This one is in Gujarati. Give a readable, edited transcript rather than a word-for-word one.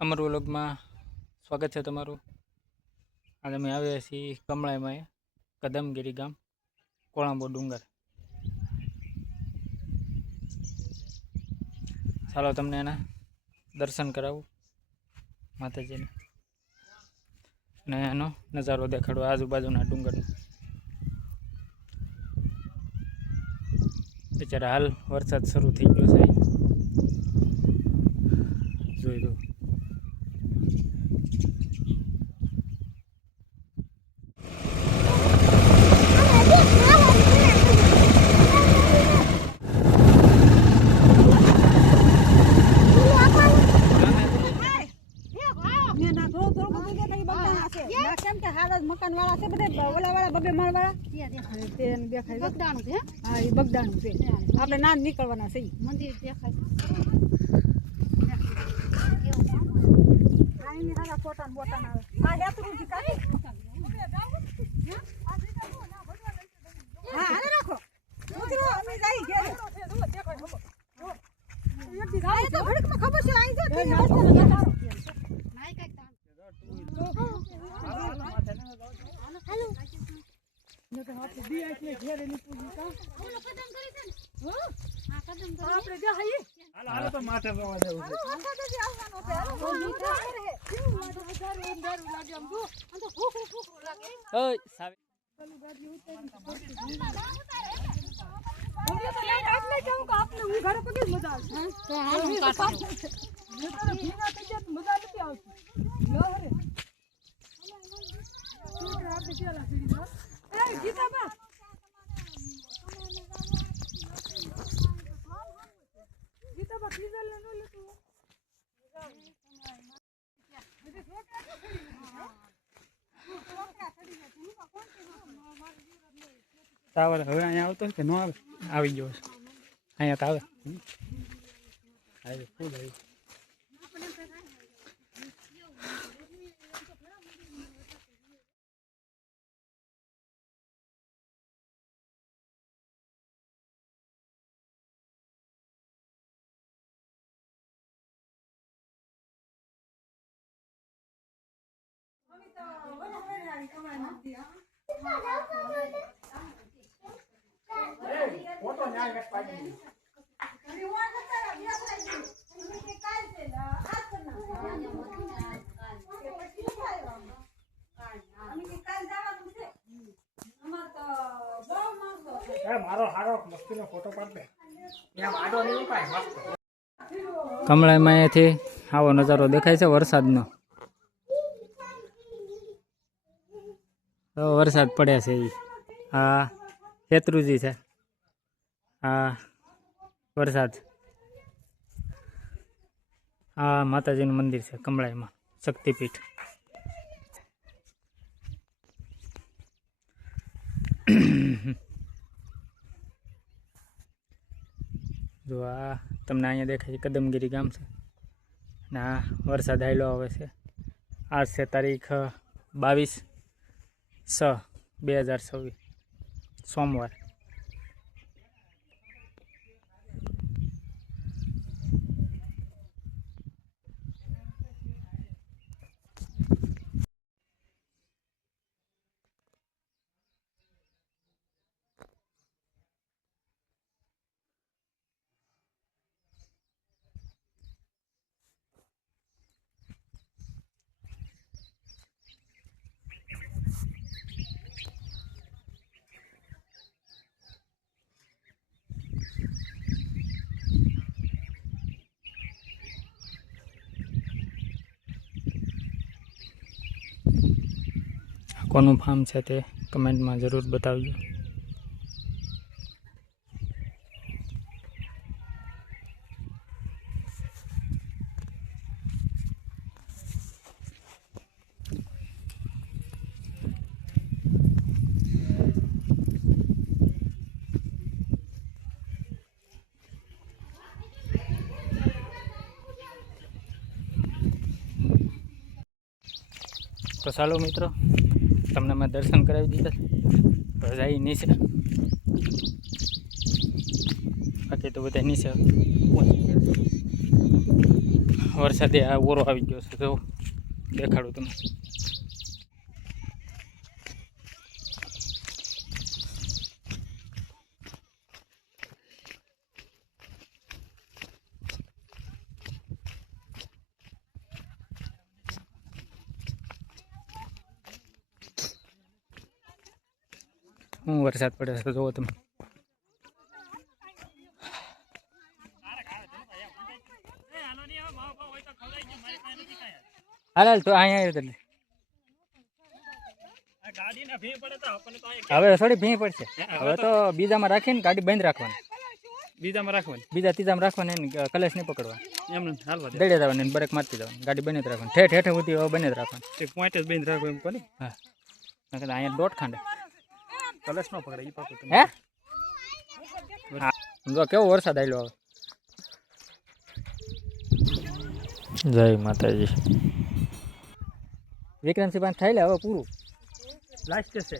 અમર વ્લોગમાં સ્વાગત છે તમારું। આજે અમે આવ્યા છીએ કમળાઈમાં કદમગીરી ગામ કોળંબો ડુંગર। ચાલો તમને એના દર્શન કરાવું માતાજીને અને એનો નજારો દેખાડો આજુબાજુના ડુંગરનો। અત્યારે હાલ વરસાદ શરૂ થઈ ગયો છે, જોઈ દો। મકાન વાળા છે બધા ઓલા વાળા બબે માળ વાળા દેખાય બગદાણું છે। હા એ બગદાણું છે, આપણે ના નીકળવાના છે। મંદિર દેખાય આઈની હારા ફોટા બોટા આવે આ હેતરું જી કાઈ હા હાલે રાખો મિત્રો અમે જઈ ઘરે દેખાય ખબર આ તો ઘડીકમાં ખબર છે આઈ જો નાઈ કાઈ આપણે ઘેરે ની પૂજી કા ઓલો કદમ કરી છે ને હા કદમ કરી આપણે જે હઈએ હાલો તો માથે રવા દેવું છે હાલો તો આવવાનો છે હાલો મીઠા કરે કેવું લાગે વધારે અંધારું લાગે આમ જો આમ તો ફૂકરું લાગે ઓય સાવે ચાલુ ગાડી ઉતારી હું તો લેટ આટલે જાઉં કે આપને હું ઘરે પગે મજા આવશે તો હાલ હું કાઢું જો તો ભીના થઈ જાય મજા નથી આવતી લો હરે આપણે ચાલા સીડી એ ગીતાબા ગીતાબા ડીઝલ નો લેતું ટાવર હવે અહીંયા આવતો કે ન આવે? આવી ગયો છે અહીંયા તો આવે ફૂલ આવી। ફોટો ન્યાય મેં પાડી મારો હારો મસ્તીનો ફોટો પાડ દે ત્યાં આડો નહીં પાય મસ્ત। કમળાઈમાં અહીંયાથી આવો નજારો દેખાય છે વરસાદનો। વરસાદ પડે છે એ આ શેત્રુજી છે, આ વરસાદ, આ માતાજીનું મંદિર છે કમળાઈમાં શક્તિપીઠ। જો આ તમને અહીંયા દેખાય છે કદમગીરી ગામ છે અને આ વરસાદ હાલ્યો આવે છે। આજ છે તારીખ 22/6/2026 સોમવાર। કોનું ફાર્મ છે તે કમેન્ટમાં જરૂર બતાવજો। તો ચાલો મિત્રો તમને મેં દર્શન કરાવી દીધા, તો જઈ નીચે બાકી તો બધા નીચે પહોંચી ગયા। વરસાદે આ ઓરો આવી ગયો છે. જો દેખાડું તમે. હું વરસાદ પડે છે જોવો તમે. હાલ તો અહીંયા હવે થોડી ભીં પડશે. હવે તો બીજામાં રાખીને ગાડી બંધ રાખવાની. બીજામાં રાખવાની, બીજા ત્રીજામાં રાખવાની. કલેશ નહીં પકડવા. એમને હાલવા દે. દડે જવાની બ્રેક મારતી જવાની. ગાડી બંધ જ રાખવાની. ઠેઠ હેઠે સુધી હવે બંધ જ રાખવાની. એક પોઈન્ટ જ બંધ રાખો એમ કોને. હા નકર અહીંયા દોઢ ખાંડે. કલશ ન પકડે ઈ પાકું. હે હા જો કેવો વરસાદ આવ્યો હવે. જય માતાજી. વિક્રમસિંહ પાંચ થાય લે હવે પૂરું. લાસ્ટ છે.